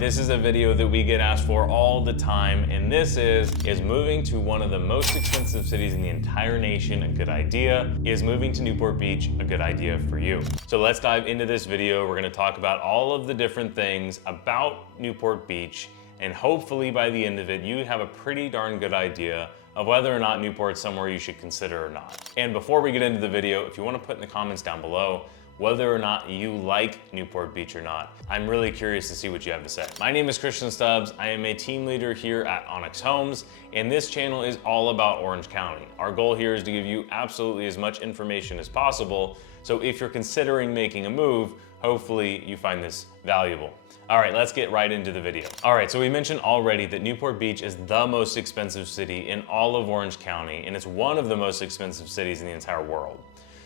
This is a video that we get asked for all the time, and this is moving to one of the most expensive cities in the entire nation a good idea? Is moving to Newport Beach a good idea for you? So let's dive into this video. We're gonna talk about all of the different things about Newport Beach, and hopefully by the end of it, you have a pretty darn good idea of whether or not Newport's somewhere you should consider or not. And before we get into the video, if you wanna put in the comments down below whether or not you like Newport Beach or not. I'm really curious to see what you have to say. My name is Stubbs. I am a team leader here at Onyx Homes, and this channel is all about Orange County. Our goal here is to give you absolutely as much information as possible, so if you're considering making a move, hopefully you find this valuable. All right, let's get right into the video. All right, so we mentioned already that Newport Beach is the most expensive city in all of Orange County, and it's one of the most expensive cities in the entire world.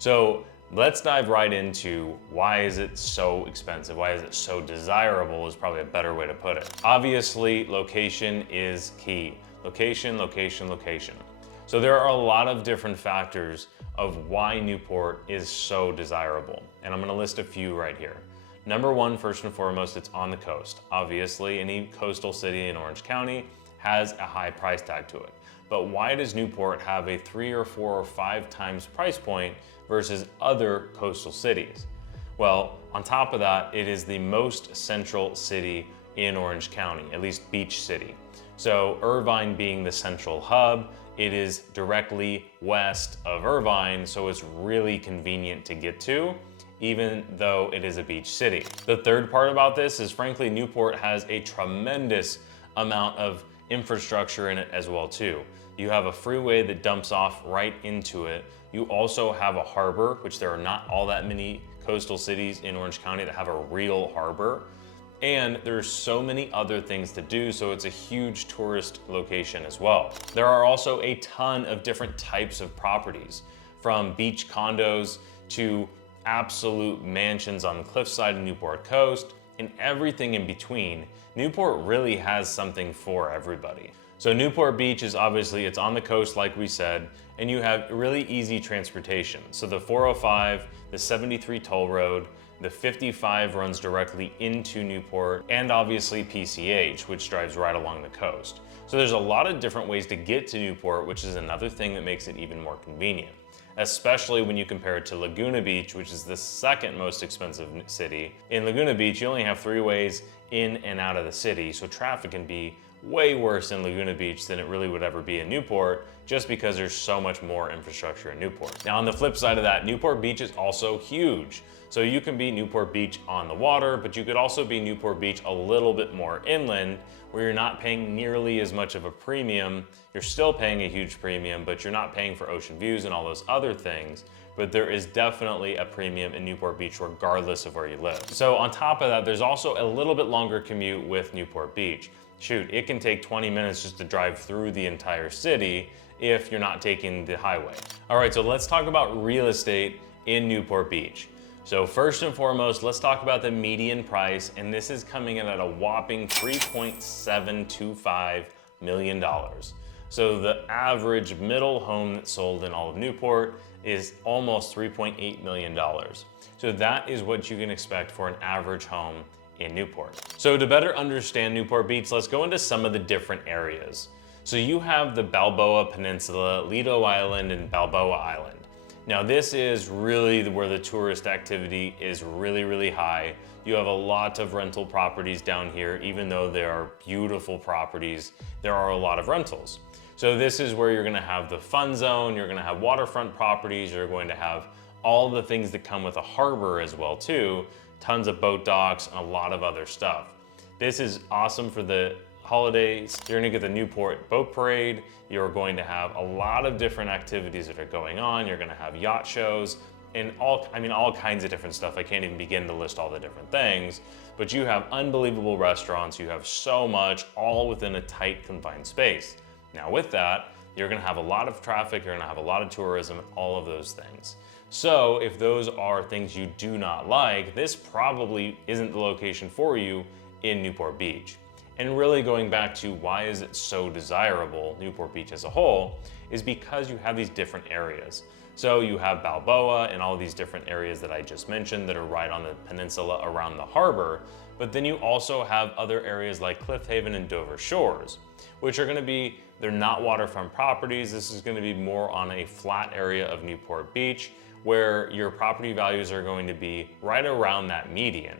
So let's dive right into why is it so expensive? Why is it so desirable is probably a better way to put it. Obviously, location is key. Location, location, location. So there are a lot of different factors of why Newport is so desirable. And I'm gonna list a few right here. Number one, first and foremost, it's on the coast. Obviously, any coastal city in Orange County has a high price tag to it. But why does Newport have a 3 or 4 or 5 times price point versus other coastal cities? Well, on top of that, it is the most central city in Orange County, at least beach city. So Irvine being the central hub, it is directly west of Irvine, so it's really convenient to get to, even though it is a beach city. The third part about this is, frankly, Newport has a tremendous amount of infrastructure in it as well too. You have a freeway that dumps off right into it. You also have a harbor, which there are not all that many coastal cities in Orange County that have a real harbor. And there's so many other things to do, so it's a huge tourist location as well. There are also a ton of different types of properties, from beach condos to absolute mansions on the cliffside of Newport Coast, and everything in between. Newport really has something for everybody. So Newport Beach is obviously, it's on the coast like we said, and you have really easy transportation. So the 405, the 73 toll road, the 55 runs directly into Newport, and obviously PCH, which drives right along the coast. So there's a lot of different ways to get to Newport, which is another thing that makes it even more convenient, especially when you compare it to Laguna Beach, which is the second most expensive city. In Laguna Beach, you only have 3 ways in and out of the city, so traffic can be way worse in Laguna Beach than it really would ever be in Newport, just because there's so much more infrastructure in Newport. Now on the flip side of that, Newport Beach is also huge. So you can be Newport Beach on the water, but you could also be Newport Beach a little bit more inland, where you're not paying nearly as much of a premium. You're still paying a huge premium, but you're not paying for ocean views and all those other things. But there is definitely a premium in Newport Beach regardless of where you live. So on top of that, there's also a little bit longer commute with Newport Beach. Shoot, it can take 20 minutes just to drive through the entire city if you're not taking the highway. All right, so let's talk about real estate in Newport Beach. So first and foremost, let's talk about the median price, and this is coming in at a whopping $3.725 million. So the average middle home that sold in all of Newport is almost $3.8 million. So that is what you can expect for an average home in Newport. So to better understand Newport Beach, let's go into some of the different areas. So you have the Balboa Peninsula, Lido Island, and Balboa Island. Now this is really where the tourist activity is really, really high. You have a lot of rental properties down here. Even though there are beautiful properties, there are a lot of rentals. So this is where you're gonna have the fun zone, you're gonna have waterfront properties, you're going to have all the things that come with a harbor as well too, tons of boat docks and a lot of other stuff. This is awesome for the holidays. You're gonna get the Newport Boat Parade. You're going to have a lot of different activities that are going on. You're gonna have yacht shows and all kinds of different stuff. I can't even begin to list all the different things, but you have unbelievable restaurants. You have so much, all within a tight, confined space. Now with that, you're gonna have a lot of traffic, you're gonna have a lot of tourism, all of those things. So if those are things you do not like, this probably isn't the location for you in Newport Beach. And really going back to why is it so desirable, Newport Beach as a whole, is because you have these different areas. So you have Balboa and all these different areas that I just mentioned that are right on the peninsula around the harbor, But then you also have other areas like Cliff Haven and Dover Shores, which are gonna be, they're not waterfront properties. This is gonna be more on a flat area of Newport Beach, where your property values are going to be right around that median.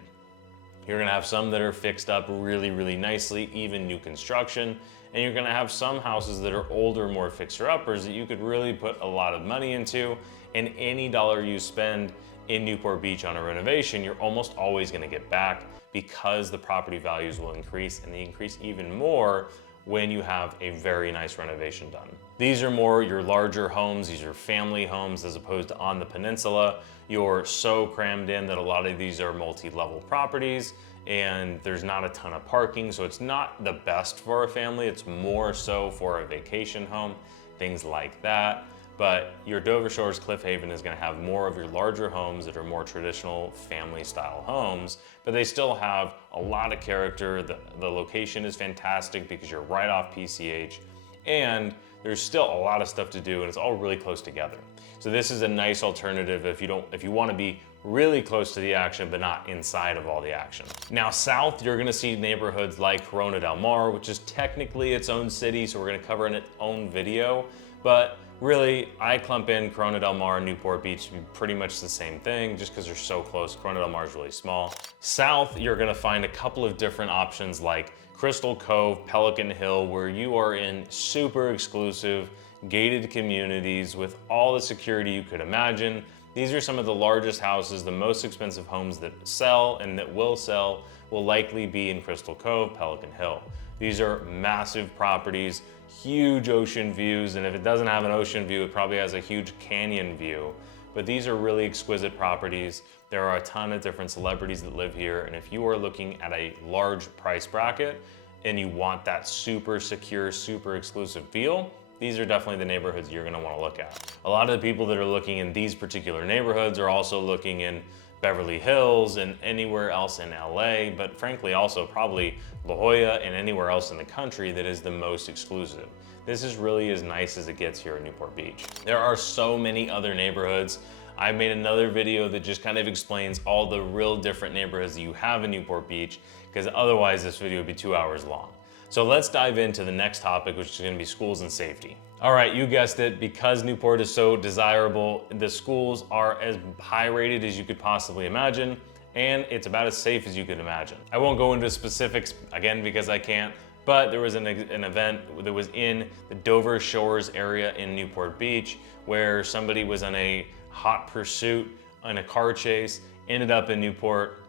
You're gonna have some that are fixed up really, really nicely, even new construction, and you're gonna have some houses that are older, more fixer-uppers that you could really put a lot of money into, and any dollar you spend in Newport Beach on a renovation, you're almost always gonna get back because the property values will increase, and they increase even more when you have a very nice renovation done. These are more your larger homes, these are family homes as opposed to on the peninsula. You're so crammed in that a lot of these are multi-level properties and there's not a ton of parking, so it's not the best for a family. It's more so for a vacation home, things like that. But your Dover Shores Cliff Haven is gonna have more of your larger homes that are more traditional family style homes, but they still have a lot of character. The location is fantastic because you're right off PCH, and there's still a lot of stuff to do, and it's all really close together. So this is a nice alternative if you wanna be really close to the action, but not inside of all the action. Now south, you're gonna see neighborhoods like Corona del Mar, which is technically its own city, so we're gonna cover in its own video, but really, I clump in Corona del Mar and Newport Beach to be pretty much the same thing just because they're so close. Corona del Mar is really small. South, you're gonna find a couple of different options like Crystal Cove, Pelican Hill, where you are in super exclusive, gated communities with all the security you could imagine. These are some of the largest houses, the most expensive homes that sell and that will sell will likely be in Crystal Cove, Pelican Hill. These are massive properties, huge ocean views, and if it doesn't have an ocean view, it probably has a huge canyon view. But these are really exquisite properties. There are a ton of different celebrities that live here, and if you are looking at a large price bracket and you want that super secure, super exclusive feel, these are definitely the neighborhoods you're gonna wanna look at. A lot of the people that are looking in these particular neighborhoods are also looking in Beverly Hills and anywhere else in LA, but frankly also probably La Jolla and anywhere else in the country that is the most exclusive. This is really as nice as it gets here in Newport Beach. There are so many other neighborhoods. I made another video that just kind of explains all the real different neighborhoods that you have in Newport Beach, because otherwise this video would be 2 hours long. So let's dive into the next topic, which is gonna be schools and safety. All right, you guessed it, because Newport is so desirable, the schools are as high rated as you could possibly imagine, and it's about as safe as you could imagine. I won't go into specifics, again, because I can't, but there was an event that was in the Dover Shores area in Newport Beach where somebody was on a hot pursuit on a car chase, ended up in Newport,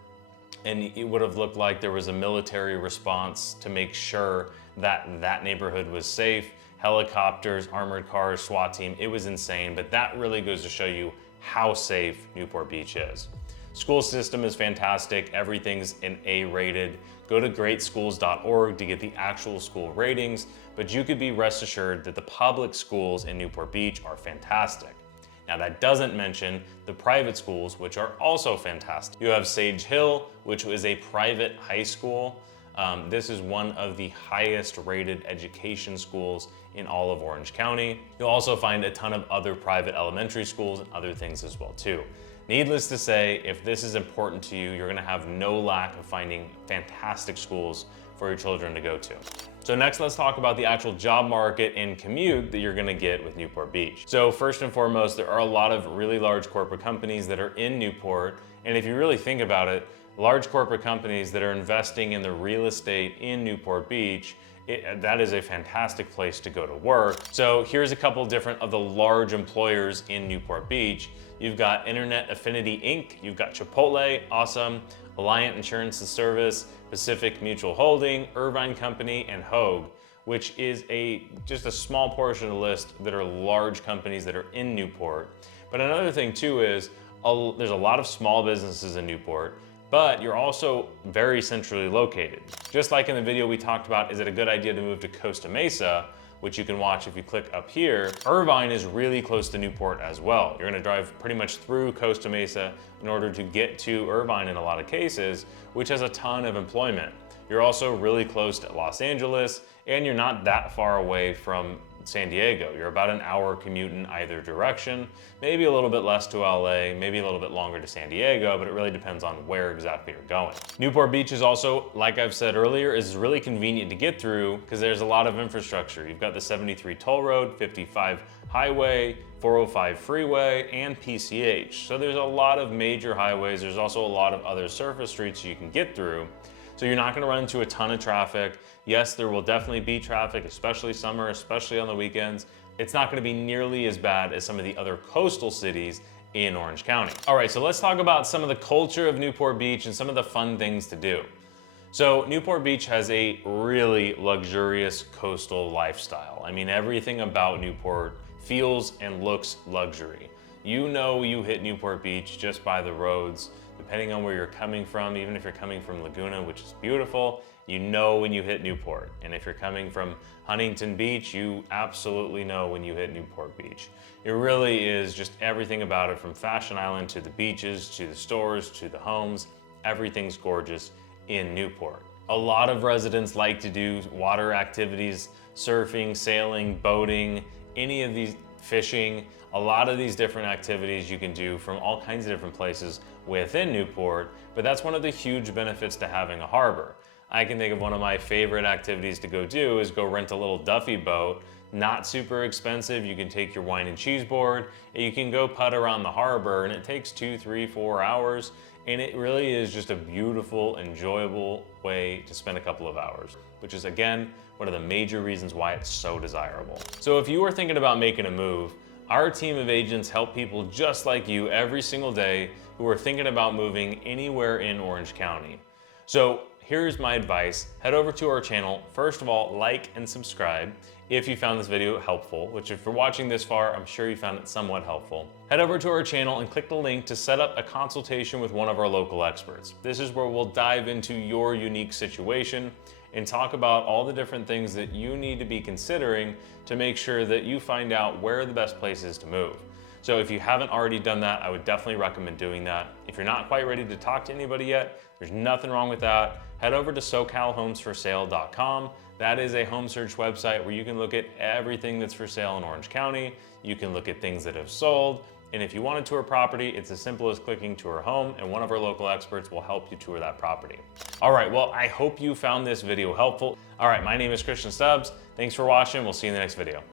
and it would have looked like there was a military response to make sure that that neighborhood was safe. Helicopters, armored cars, SWAT team, it was insane, but that really goes to show you how safe Newport Beach is. School system is fantastic, everything's an A rated. Go to greatschools.org to get the actual school ratings, but you could be rest assured that the public schools in Newport Beach are fantastic. Now that doesn't mention the private schools, which are also fantastic. You have Sage Hill, which is a private high school. This is one of the highest rated education schools in all of Orange County. You'll also find a ton of other private elementary schools and other things as well too. Needless to say, if this is important to you, you're gonna have no lack of finding fantastic schools for your children to go to. So next, let's talk about the actual job market and commute that you're gonna get with Newport Beach. So first and foremost, there are a lot of really large corporate companies that are in Newport, and if you really think about it, large corporate companies that are investing in the real estate in Newport Beach, that is a fantastic place to go to work. So here's a couple different of the large employers in Newport Beach. You've got Internet Affinity Inc., you've got Chipotle, awesome, Alliant Insurance and Service, Pacific Mutual Holding, Irvine Company, and Hogue, which is just a small portion of the list that are large companies that are in Newport. But another thing too is there's a lot of small businesses in Newport, but you're also very centrally located. Just like in the video we talked about, is it a good idea to move to Costa Mesa, which you can watch if you click up here, Irvine is really close to Newport as well. You're gonna drive pretty much through Costa Mesa in order to get to Irvine in a lot of cases, which has a ton of employment. You're also really close to Los Angeles, and you're not that far away from San Diego. You're about an hour commute in either direction, maybe a little bit less to LA, maybe a little bit longer to San Diego, but it really depends on where exactly you're going. Newport Beach is also, like I've said earlier, is really convenient to get through because there's a lot of infrastructure. You've got the 73 toll road, 55 highway, 405 freeway, and PCH. So there's a lot of major highways. There's also a lot of other surface streets you can get through. So you're not gonna run into a ton of traffic. Yes, there will definitely be traffic, especially summer, especially on the weekends. It's not gonna be nearly as bad as some of the other coastal cities in Orange County. All right, so let's talk about some of the culture of Newport Beach and some of the fun things to do. So Newport Beach has a really luxurious coastal lifestyle. I mean, everything about Newport feels and looks luxury. You know you hit Newport Beach just by the roads, depending on where you're coming from. Even if you're coming from Laguna, which is beautiful, you know when you hit Newport. And if you're coming from Huntington Beach, you absolutely know when you hit Newport Beach. It really is just everything about it, from Fashion Island to the beaches, to the stores, to the homes. Everything's gorgeous in Newport. A lot of residents like to do water activities, surfing, sailing, boating, any of these, fishing. A lot of these different activities you can do from all kinds of different places within Newport, but that's one of the huge benefits to having a harbor. I can think of one of my favorite activities to go do is go rent a little Duffy boat. Not super expensive. You can take your wine and cheese board and you can go putt around the harbor, and it takes 2, 3, 4 hours. And it really is just a beautiful, enjoyable way to spend a couple of hours, which is, again, one of the major reasons why it's so desirable. So if you are thinking about making a move, our team of agents help people just like you every single day who are thinking about moving anywhere in Orange County. So here's my advice. Head over to our channel. First of all, like and subscribe if you found this video helpful, which if you're watching this far, I'm sure you found it somewhat helpful. Head over to our channel and click the link to set up a consultation with one of our local experts. This is where we'll dive into your unique situation and talk about all the different things that you need to be considering to make sure that you find out where the best place is to move. So if you haven't already done that, I would definitely recommend doing that. If you're not quite ready to talk to anybody yet, there's nothing wrong with that. Head over to SoCalHomesForSale.com. That is a home search website where you can look at everything that's for sale in Orange County. You can look at things that have sold. And if you want to tour property, it's as simple as clicking tour home, and one of our local experts will help you tour that property. All right, well, I hope you found this video helpful. All right, my name is Christian Stubbs. Thanks for watching. We'll see you in the next video.